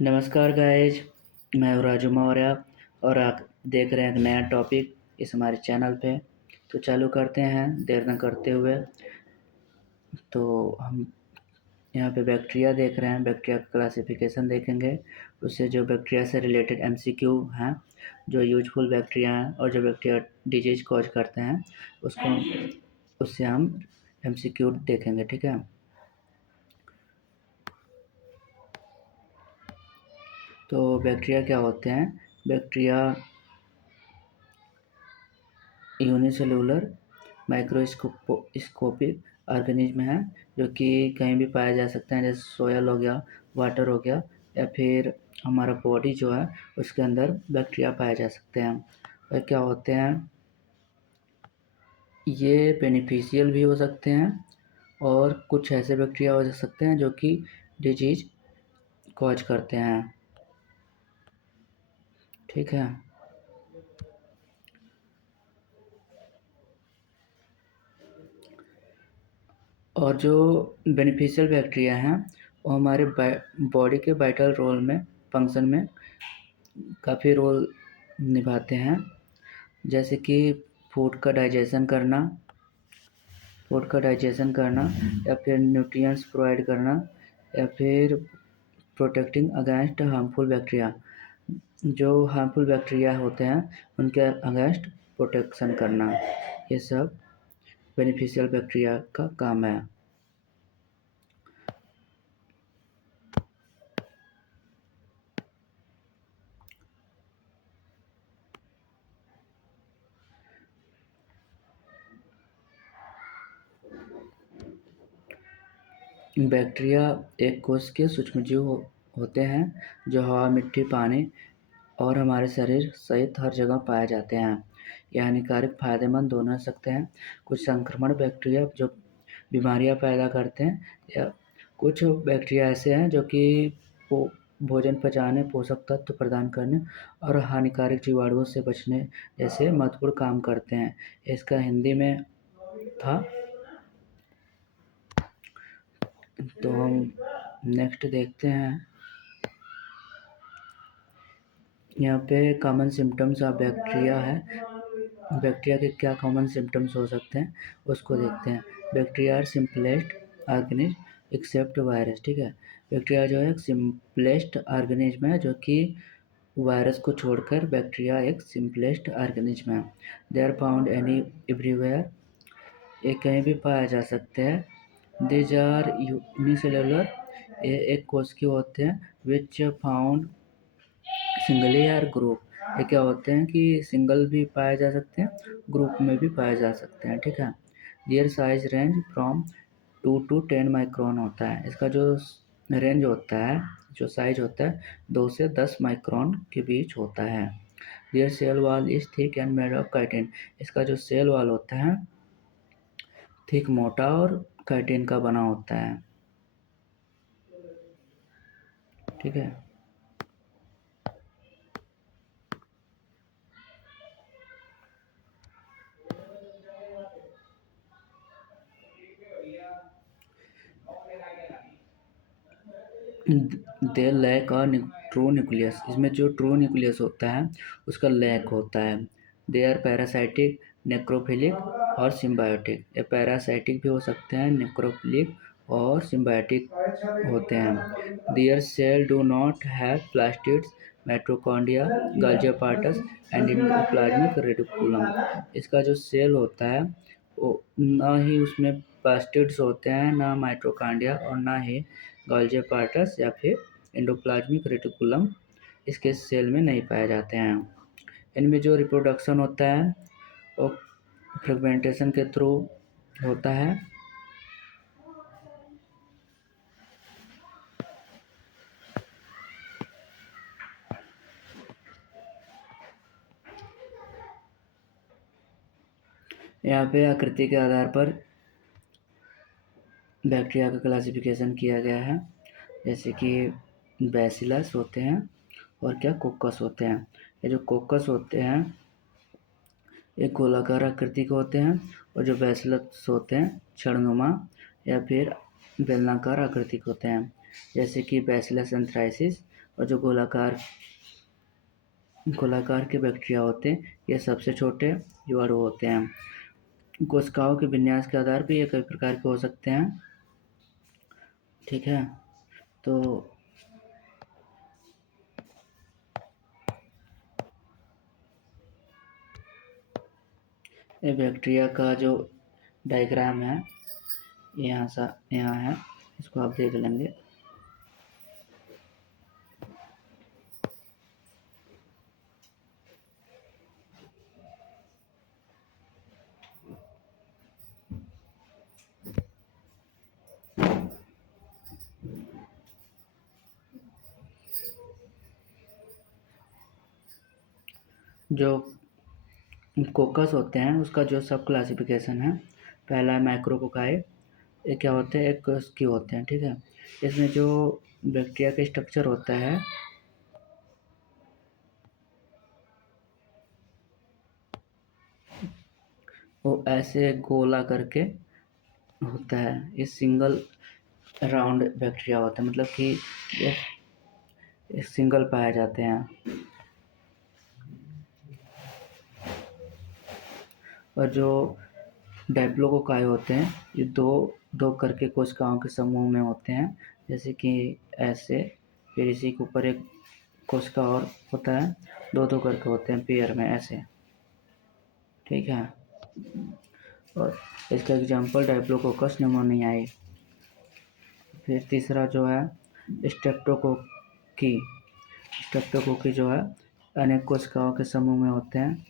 नमस्कार गाइज, मैं हूँ राजू मौर्य और आप देख रहे हैं एक नया टॉपिक इस हमारे चैनल पे। तो चालू करते हैं देर न करते हुए। तो हम यहाँ पे बैक्टीरिया देख रहे हैं, बैक्टीरिया का क्लासिफिकेशन देखेंगे। उससे जो बैक्टीरिया से रिलेटेड एमसीक्यू हैं, जो यूजफुल बैक्टीरिया हैं और जो बैक्टीरिया डिजीज कॉज करते हैं उससे हम एमसीक्यू देखेंगे। ठीक है, तो बैक्टीरिया क्या होते हैं? बैक्टीरिया यूनिसेलुलर माइक्रोस्कोपिक ऑर्गेनिज्म है जो कि कहीं भी पाए जा सकते हैं, जैसे सोयल हो गया, वाटर हो गया, या फिर हमारा बॉडी जो है उसके अंदर बैक्टीरिया पाए जा सकते हैं। और क्या होते हैं, ये बेनिफिशियल भी हो सकते हैं और कुछ ऐसे बैक्टीरिया हो सकते हैं जो कि डिजीज कॉज करते हैं। ठीक है, और जो बेनिफिशियल बैक्टीरिया हैं वो हमारे बॉडी के वाइटल रोल में, फंक्शन में काफ़ी रोल निभाते हैं, जैसे कि फूड का डाइजेशन करना या फिर न्यूट्रिएंट्स प्रोवाइड करना या फिर प्रोटेक्टिंग अगेंस्ट हार्मफुल बैक्टीरिया। जो हार्मफुल बैक्टीरिया होते हैं उनके अगेंस्ट प्रोटेक्शन करना, ये सब बेनिफिशियल बैक्टीरिया का काम है। बैक्टीरिया एक कोश के सूक्ष्मजीव होते हैं जो हवा, मिट्टी, पानी और हमारे शरीर सहित हर जगह पाए जाते हैं। यह हानिकारक, फायदेमंद दोनों हो सकते हैं। कुछ संक्रमण बैक्टीरिया जो बीमारियां पैदा करते हैं, या कुछ बैक्टीरिया ऐसे हैं जो कि भोजन पचाने, पोषक तत्व प्रदान करने और हानिकारक जीवाणुओं से बचने जैसे महत्वपूर्ण काम करते हैं। इसका हिंदी में था। तो हम नेक्स्ट देखते हैं। यहाँ पे कॉमन सिम्टम्स ऑफ बैक्टीरिया है। बैक्टीरिया के क्या कॉमन सिम्टम्स हो सकते हैं उसको देखते हैं। Bacteria are simplest organism except virus. ठीक है, बैक्टीरिया जो है एक सिंपलेस्ट ऑर्गेनिज्म है, जो कि वायरस को छोड़कर बैक्टीरिया एक सिंपलेस्ट ऑर्गेनिज्म है। दे आर फाउंड एवरीवेयर, ये कहीं भी पाया जा सकते हैं। दीज आर यूनिसेलुलर, ये एक कोशिकीय होते हैं। विच फाउंड सिंगली या ग्रुप, ये क्या होते हैं कि सिंगल भी पाए जा सकते हैं, ग्रुप में भी पाए जा सकते हैं। ठीक है, their size range from 2 to 10 micron होता है। इसका जो रेंज होता है, जो साइज होता है, 2 से 10 माइक्रोन के बीच होता है। Their cell wall is thick and made of chitin, इसका जो सेल वॉल होता है थिक, मोटा और काइटिन का बना होता है। ठीक है, दे लैक और ट्रू न्यूक्लियस, इसमें जो ट्रू न्यूक्लियस होता है उसका लैक होता है। दे आर पैरासाइटिक, नेक्रोफिलिक और सिम्बायोटिक, ये पैरासाइटिक भी हो सकते हैं, नेक्रोफिलिक और सिम्बायोटिक होते हैं। Their cell do not have plastids, mitochondria, Golgi apparatus and endoplasmic reticulum, इसका जो सेल होता है वो ना ही उसमें प्लास्टिड्स होते हैं, ना माइटोकॉन्ड्रिया और ना ही गोल्गी एपार्टस या फिर एंडोप्लाज्मिक रेटिकुलम इसके सेल में नहीं पाए जाते हैं। इनमें जो रिप्रोडक्शन होता है वो फ्रेगमेंटेशन के थ्रू होता है। यहाँ पे आकृति के आधार पर बैक्टीरिया का क्लासिफिकेशन किया गया है, जैसे कि बैसिलस होते हैं और क्या कोकस होते हैं। ये जो कोकस होते हैं एक गोलाकार आकृति के होते हैं, और जो बैसिलस होते हैं क्षणनुमा या फिर बेलनाकार आकृति के होते हैं। जैसे कि बैसिलस एंथ्राइसिस, और जो गोलाकार के बैक्टीरिया होते हैं ये सबसे छोटे जीवाणु होते हैं। कोशिकाओं के विन्यास के आधार पर ये कई प्रकार के हो सकते हैं, ठीक है। तो ये बैक्टीरिया का जो डायग्राम है यहाँ है, इसको आप देख लेंगे। जो कोकस होते हैं उसका जो सब क्लासिफिकेशन है, पहला है मैक्रोकोकाई। ये क्या होते हैं, एक की होते हैं, ठीक है। इसमें जो बैक्टीरिया का स्ट्रक्चर होता है वो ऐसे गोला करके होता है। ये सिंगल राउंड बैक्टीरिया होता है, मतलब कि ये सिंगल पाए जाते हैं। और जो डायप्लोकोकाई होते हैं ये दो दो करके कोशिकाओं के समूह में होते हैं, जैसे कि ऐसे, फिर इसी के ऊपर एक कोशिका और होता है, दो दो करके होते हैं पेयर में ऐसे, ठीक है। और इसका एग्जांपल डायप्लोकोकस निमोनियाई। फिर तीसरा जो है स्ट्रेप्टोकोकी। स्ट्रेप्टोकोकी जो है अनेक कोशिकाओं के समूह में होते हैं,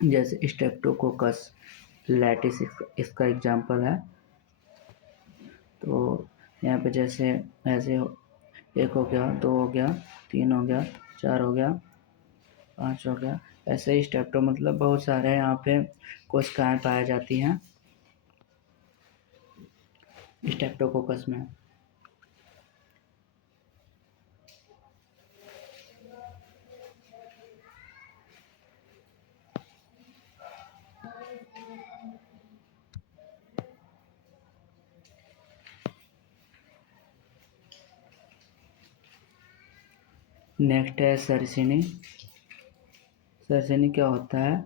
जैसे स्ट्रेप्टोकोकस लैटिस इसका एग्जांपल है। तो यहाँ पे जैसे ऐसे एक हो गया, दो हो गया, तीन हो गया, चार हो गया, पाँच हो गया, ऐसे ही स्ट्रेप्टो मतलब बहुत सारे यहाँ पे कोशिकाएं पाई जाती हैं स्ट्रेप्टोकोकस में। नेक्स्ट है सरसिनी। सरसिनी क्या होता है,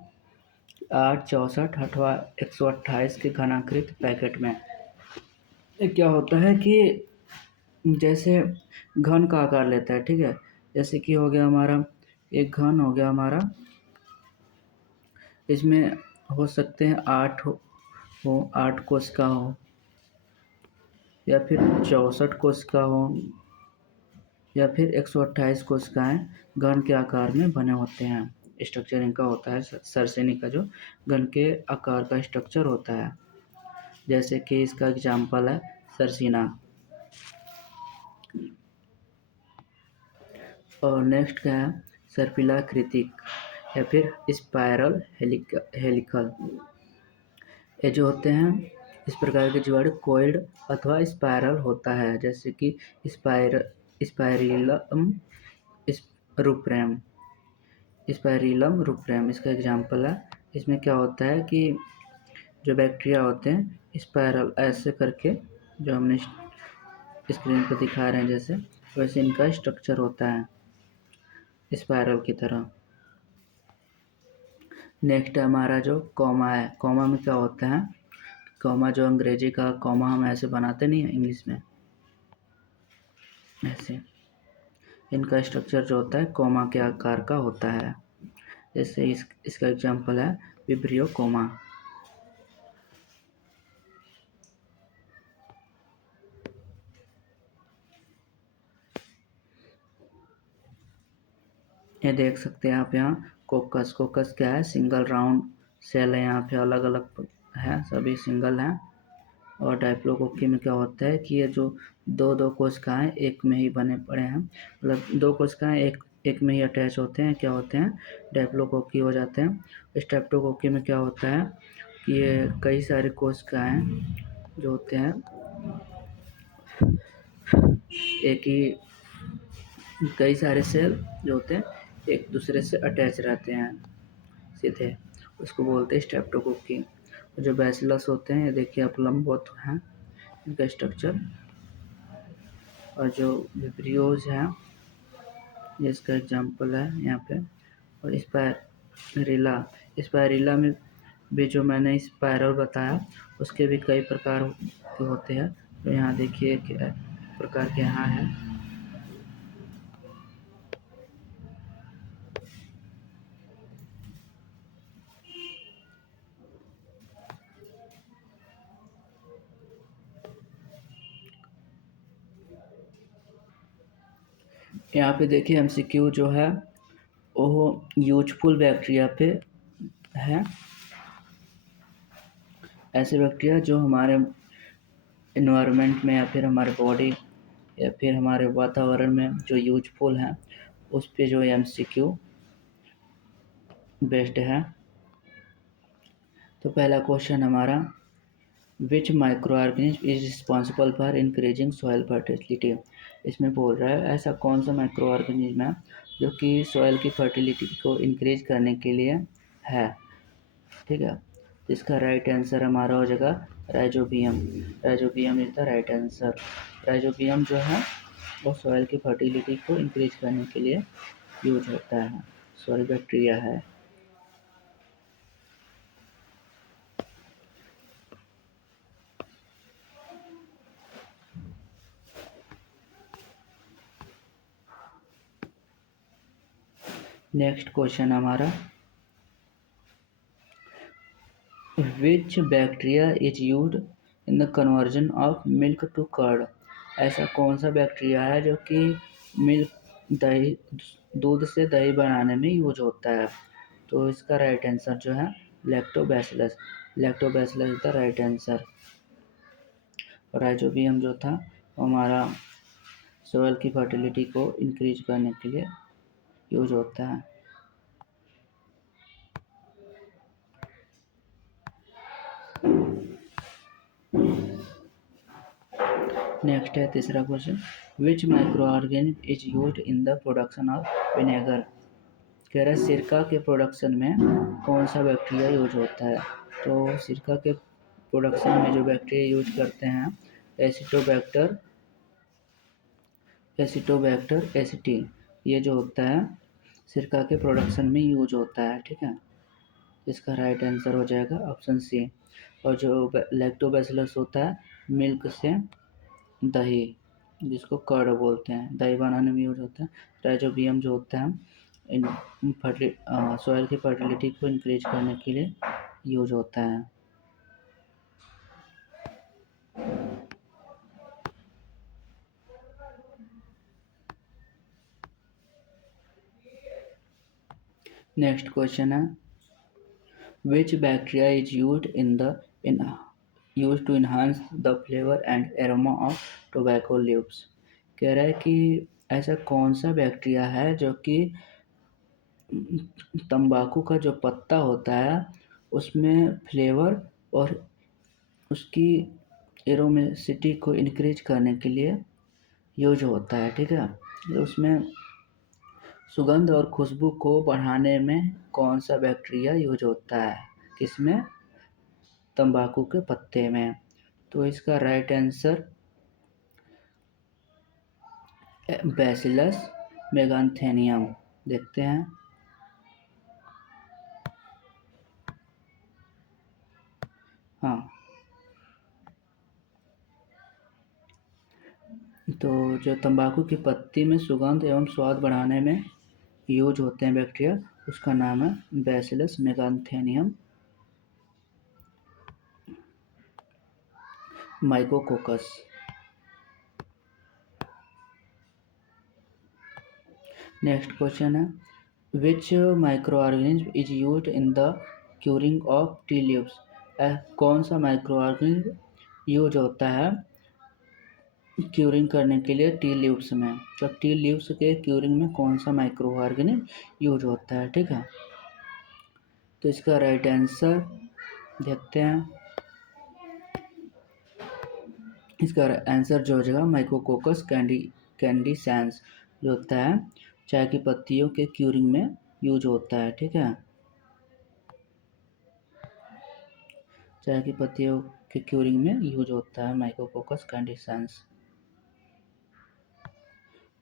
864 अथवा 128 के घनाकृत पैकेट में। ये क्या होता है कि जैसे घन का आकार लेता है, ठीक है। जैसे कि हो गया हमारा एक घन हो गया हमारा, इसमें हो सकते हैं 8 कोशिका हो, या फिर 64 कोशिका हो, या फिर 128 कोशिकाएं घन के आकार में बने होते हैं। स्ट्रक्चर इनका होता है सरसिनी का, जो घन के आकार का स्ट्रक्चर होता है। जैसे कि इसका एग्जाम्पल है सरसिना। और नेक्स्ट क्या है, सर्पिलाकृतिक या फिर स्पाइरल हेलिकल। ये जो होते हैं इस प्रकार के जीवाणु कोइल्ड अथवा स्पाइरल होता है, जैसे कि स्पाइरिलम रूप्रेम। स्पाइरिलम रूप्रेम इसका एग्जाम्पल है। इसमें क्या होता है कि जो बैक्टीरिया होते हैं स्पाइरल ऐसे करके, जो हमने स्क्रीन पर दिखा रहे हैं जैसे, वैसे इनका स्ट्रक्चर होता है स्पाइरल की तरह। नेक्स्ट हमारा जो कॉमा है, कॉमा में क्या होता है, कॉमा जो अंग्रेजी का कॉमा हम ऐसे बनाते नहीं हैं इंग्लिश में, ऐसे इनका स्ट्रक्चर जो होता है कॉमा के आकार का होता है। जैसे इसका एग्जांपल है विब्रियो कॉमा। ये देख सकते हैं आप यहाँ कोकस। कोकस क्या है, सिंगल राउंड सेल है, यहाँ पे अलग अलग है, सभी सिंगल हैं। और डायप्लोकोकी में क्या होता है कि ये जो दो दो कोशिकाएं एक में ही बने पड़े हैं, मतलब दो कोशिकाएं एक में ही अटैच होते हैं, क्या होते हैं, डायप्लोकोकी हो जाते हैं। स्ट्रेप्टोकोकी में क्या होता है कि ये कई सारे कोशिकाएं जो होते हैं एक ही, कई सारे सेल जो होते हैं एक दूसरे से अटैच रहते हैं सीधे, उसको बोलते हैं स्ट्रेप्टोकोकी। जो बैसिलस होते हैं ये देखिए आप लंबवत हैं इनका स्ट्रक्चर, और जो विब्रियोज है ये इसका एग्जाम्पल है यहाँ पे। और स्पायरिला में भी जो मैंने स्पायरल बताया उसके भी कई प्रकार के होते हैं। तो यहाँ देखिए क्या प्रकार के यहाँ है। यहाँ पे देखिए एमसीक्यू जो है वो यूजफुल बैक्टीरिया पे है। ऐसे बैक्टीरिया जो हमारे इन्वायरमेंट में या फिर हमारे बॉडी या फिर हमारे वातावरण में जो यूजफुल हैं उस पे जो एमसीक्यू बेस्ड है। तो पहला क्वेश्चन हमारा, which micro organism is responsible for increasing soil fertility. इसमें बोल रहा है ऐसा कौन सा माइक्रो ऑर्गेनिज्म है जो कि सॉइल की फर्टिलिटी को इंक्रीज करने के लिए है। ठीक है, इसका राइट आंसर हमारा हो जाएगा rhizobium. Rhizobium is the right answer. Rhizobium जो है वो सॉइल की फर्टिलिटी को इंक्रीज करने के लिए यूज होता है, सॉइल बैक्टीरिया है। नेक्स्ट क्वेश्चन हमारा, which bacteria is used in the conversion of milk to curd. ऐसा कौन सा बैक्टीरिया है जो कि दही दूध से दही बनाने में यूज होता है। तो इसका राइट आंसर जो है lactobacillus. Lactobacillus is the right answer. और राइजोबियम जो था वो हमारा सोयल की फर्टिलिटी को इंक्रीज करने के लिए यूज होता है। नेक्स्ट है तीसरा question, which micro organism is used in the production of vinegar. कह रहा है सिरका के प्रोडक्शन में कौन सा बैक्टीरिया यूज होता है। तो सिरका के प्रोडक्शन में जो बैक्टीरिया यूज करते हैं एसिटोबैक्टर एसिटी, ये जो होता है सिरका के प्रोडक्शन में यूज होता है। ठीक है, इसका राइट आंसर हो जाएगा ऑप्शन सी। और जो लैक्टोबैसिलस होता है मिल्क से दही, जिसको कर्ड बोलते हैं, दही बनाने में यूज होता है। राइजोबियम जो होता है इन सॉइल की फर्टिलिटी को इंक्रीज करने के लिए यूज होता है। नेक्स्ट क्वेश्चन है, which bacteria is used to enhance the flavour and aroma of tobacco leaves. कह रहा है कि ऐसा कौन सा बैक्टीरिया है जो कि तंबाकू का जो पत्ता होता है उसमें फ्लेवर और उसकी एरोमेसिटी को इंक्रीज करने के लिए यूज होता है। ठीक है, उसमें सुगंध और खुशबू को बढ़ाने में कौन सा बैक्टीरिया यूज होता है, किसमें, तंबाकू के पत्ते में। तो इसका राइट आंसर बैसिलस मेगान्थेनियम। देखते हैं, हाँ, तो जो तंबाकू की पत्ती में सुगंध एवं स्वाद बढ़ाने में यूज होते हैं बैक्टीरिया, उसका नाम है bacillus megaterium micrococcus. Next question है, which micro organism is used in the curing of tea leaves. कौन सा माइक्रो ऑर्गेनिज्म यूज होता है क्यूरिंग करने के लिए टी लीव्स में। तो टी लीव्स के क्यूरिंग में कौन सा माइक्रो ऑर्गेनिज्म यूज होता है। ठीक है, तो इसका राइट आंसर देखते हैं, इसका आंसर जो हो जाएगा माइकोकोकस कैंडिसेंस जो होता है चाय की पत्तियों के क्यूरिंग में यूज होता है। ठीक है, चाय की पत्तियों के क्यूरिंग में यूज होता है माइकोकोकस कैंडिसेंस।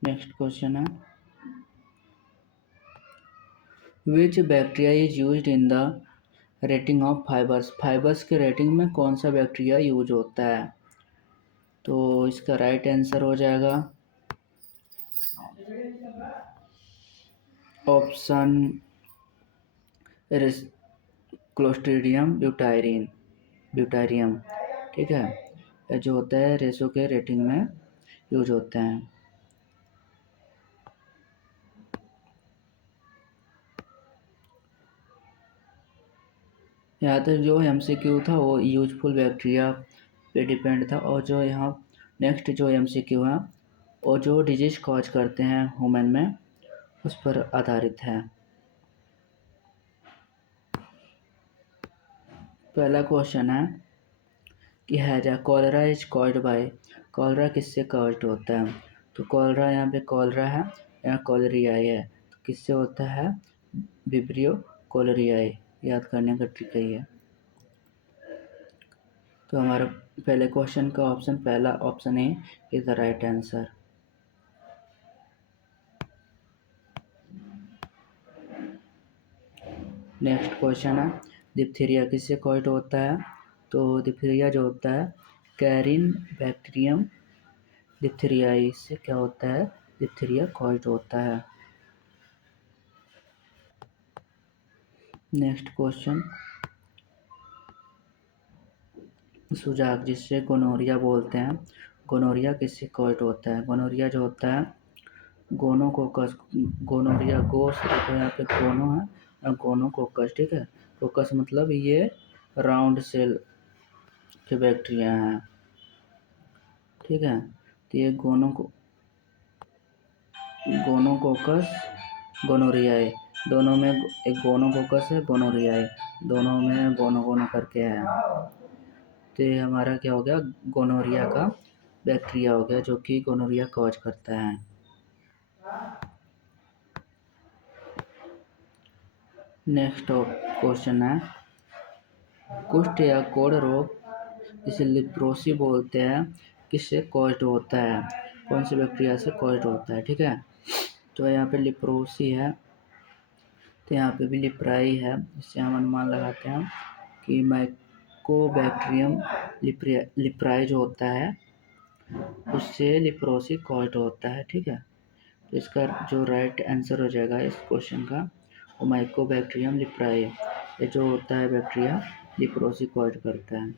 नेक्स्ट क्वेश्चन है which bacteria is used in the rating of fibres. Fibres के रेटिंग में कौन सा बैक्टीरिया यूज होता है? तो इसका राइट आंसर हो जाएगा ऑप्शन क्लोस्ट्रीडियम ब्यूटारियम। ठीक है, ये जो होता है रेसो के रेटिंग में यूज होते हैं। यहाँ तक जो एमसीक्यू था वो यूजफुल बैक्टीरिया पे डिपेंड था, और जो यहाँ नेक्स्ट जो एमसीक्यू है वो जो डिजीज कॉज करते हैं ह्यूमन में उस पर आधारित है। पहला क्वेश्चन है कि हैजा cholera is caused bye. Cholera किससे कॉज्ड होता है? तो कॉलरा यहाँ पे कॉलरा है, यहाँ कॉलरियाई है, तो किससे होता है? विब्रियो कॉलरियाई। याद करने का ट्रिक है। तो हमारा पहले क्वेश्चन का ऑप्शन पहला option A is the right answer. Next question है डिप्थीरिया किससे कॉज्ड होता है? तो डिप्थीरिया जो होता है कैरिन बैक्टीरियम डिप्थीरियाई से क्या होता है? डिप्थीरिया कॉज्ड होता है। नेक्स्ट क्वेश्चन सुजाक जिससे गोनोरिया बोलते हैं, गोनोरिया किससे कॉज्ड होता है? गोनोरिया जो होता है गोनोकोकस। गोनोरिया गो से देखो यहाँ पे गोनो है और गोनोकोकस। ठीक है, कोकस मतलब ये राउंड सेल के बैक्टीरिया हैं। ठीक है, तो ये गोनोकोकस गोनोरियाई, दोनों में एक गोनोकोकस है गोनोरियाई, दोनों में गोनो गोनो करके है। तो ये हमारा क्या हो गया? गोनोरिया का बैक्टीरिया हो गया जो कि गोनोरिया कॉज करता है। नेक्स्ट क्वेश्चन है कुष्ठ या कोढ़ रोग जिसे लिप्रोसी बोलते हैं किससे कॉज्ड होता है? कौन से बैक्टीरिया से कॉज्ड होता है? ठीक है, तो यहाँ पे लिप्रोसी है, तो यहाँ पे भी लिप्राई है। इससे हम अनुमान लगाते हैं कि माइकोबैक्टीरियम लिप्राई जो होता है उससे लिप्रोसी कॉज्ड होता है। ठीक है, तो इसका जो राइट आंसर हो जाएगा इस क्वेश्चन का वो माइकोबैक्टीरियम लिप्राई, ये जो होता है बैक्टीरिया लिप्रोसी कॉज्ड करता है।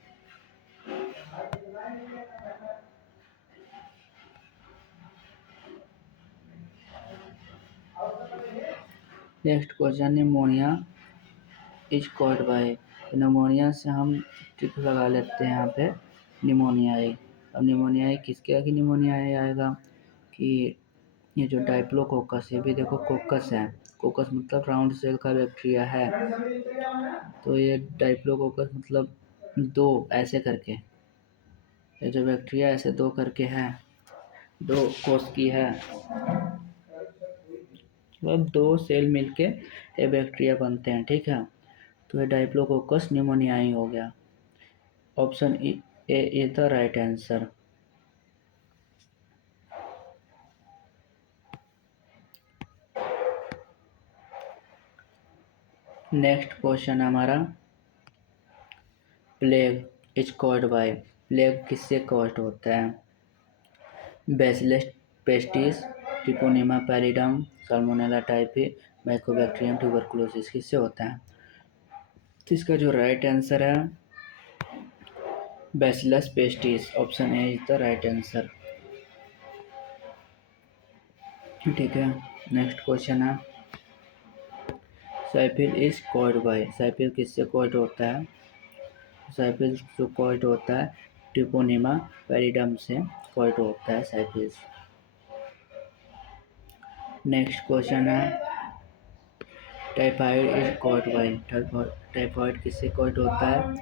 Next question pneumonia is caused bye. Pneumonia से हम टिक लगा लेते हैं यहाँ पे निमोनियाई। अब निमोनियाई किसके आगे निमोनियाई आएगा कि ये जो डाइप्लोकोकस, ये भी देखो कोकस है, कोकस मतलब राउंड सेल का बैक्टीरिया है, तो ये डाइप्लोकोकस मतलब दो ऐसे करके, ये जो बैक्टीरिया ऐसे दो करके है, दो कोष की है, मतलब दो सेल मिलके ये बैक्टीरिया बनते हैं। ठीक है, तो ये डाइप्लोकोकस निमोनियाई हो गया। Option A is the right answer. Next question हमारा plague is caused by. Plague किससे कॉज्ड होता है? Bacillus pestis, treponema pallidum, salmonella typhi, mycobacterium tuberculosis किससे होता है? तो इसका जो राइट आंसर है bacillus pestis, option A is the right answer. ठीक है, नेक्स्ट क्वेश्चन है syphilis is caused by. Syphilis किससे कॉज्ड होता है? साइफिल जो कॉज्ड होता है ट्रिपोनिमा पैलिडम से कॉज्ड होता है साइफिल। नेक्स्ट क्वेश्चन है typhoid is caused bye. Typhoid किससे कॉज्ड होता है?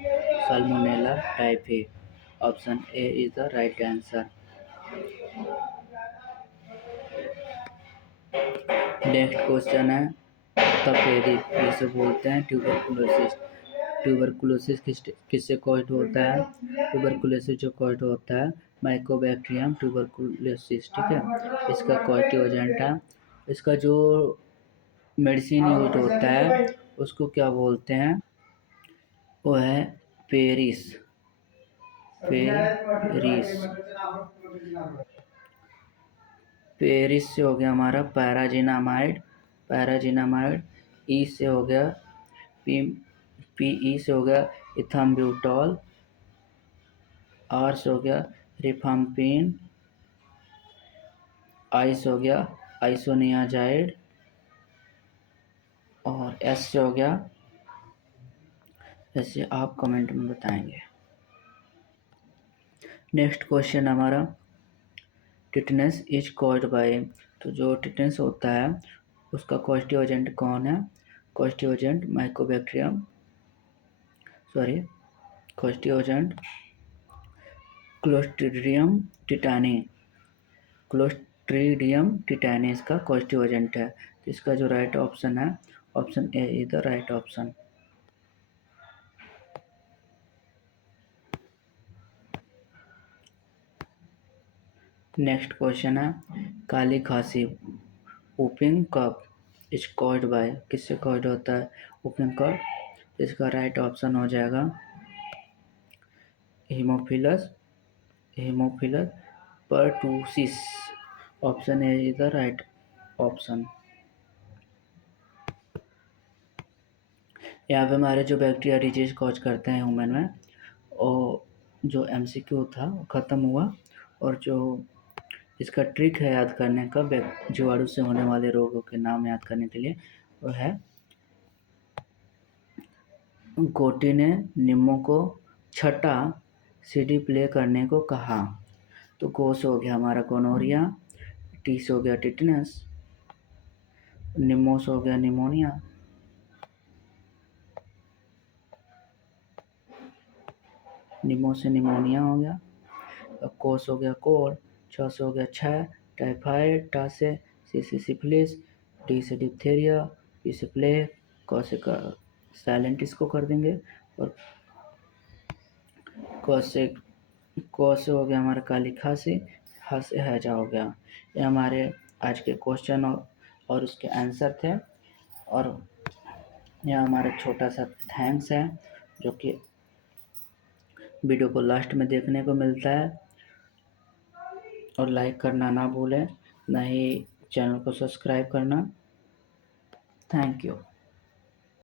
Salmonella typhi, option A is the right answer. Next question है तपेदिक जिसे बोलते हैं ट्यूबरकुलोसिस। ट्यूबरकुलोसिस किससे कॉज्ड होता है? ट्यूबरकुलोसिस जो कॉज्ड होता है माइकोबैक्टीरियम ट्यूबरकुलोसिस, ठीक है। इसका कॉजेटिव एजेंट है। इसका जो मेडिसिन यूज होता है उसको क्या बोलते हैं, वो है पेरिस। पेरिस से हो गया हमारा पैराजिनामाइड। ई से हो गया पी ई से हो गया इथाम्ब्यूटॉल। आर से हो गया रिफाम्पिन। आई से हो गया आइसोनियाजाइड। और एस से हो गया, ऐसे आप कमेंट में बताएंगे। नेक्स्ट क्वेश्चन हमारा, टिटनेस इज कॉज्ड बाय, तो जो टिटनेस होता है उसका कॉजेटिव एजेंट कौन है? Causative agent causative agent clostridium tetani इसका कॉजेटिव एजेंट है। तो इसका जो राइट ऑप्शन है, option A is the right option. Next question है, काली खांसी whooping cough is caused bye, किससे कॉज्ड होता है whooping cough? इसका राइट ऑप्शन हो जाएगा Haemophilus pertussis. Option A is the right option. यहाँ पे हमारे जो बैक्टीरिया डिजीज कॉज करते हैं ह्यूमन में, और जो MCQ था वो ख़त्म हुआ। और जो इसका ट्रिक है याद करने का जीवाणु से होने वाले रोगों के नाम याद करने के लिए, वो है गोटी ने निम्मो को छठा CD प्ले करने को कहा। तो गो से हो गया हमारा गोनोरिया, टी से हो गया टिटनस, निम्मो से हो गया निमोनिया, निमो से निमोनिया हो गया, को से हो गया कोर, छ से हो गया छह टाइफाइड, टा से सी से सिफिलिस, डी से डिप्थेरिया, पी से प्लेग, क से साइलेंट इसको कर देंगे, और क से हो गया हमारा काली खांसी, ह से हैजा हो गया। ये हमारे आज के क्वेश्चन और उसके आंसर थे। और यह हमारा छोटा सा थैंक्स है जो कि वीडियो को लास्ट में देखने को मिलता है। और लाइक करना ना भूलें, ना ही चैनल को सब्सक्राइब करना। Thank you.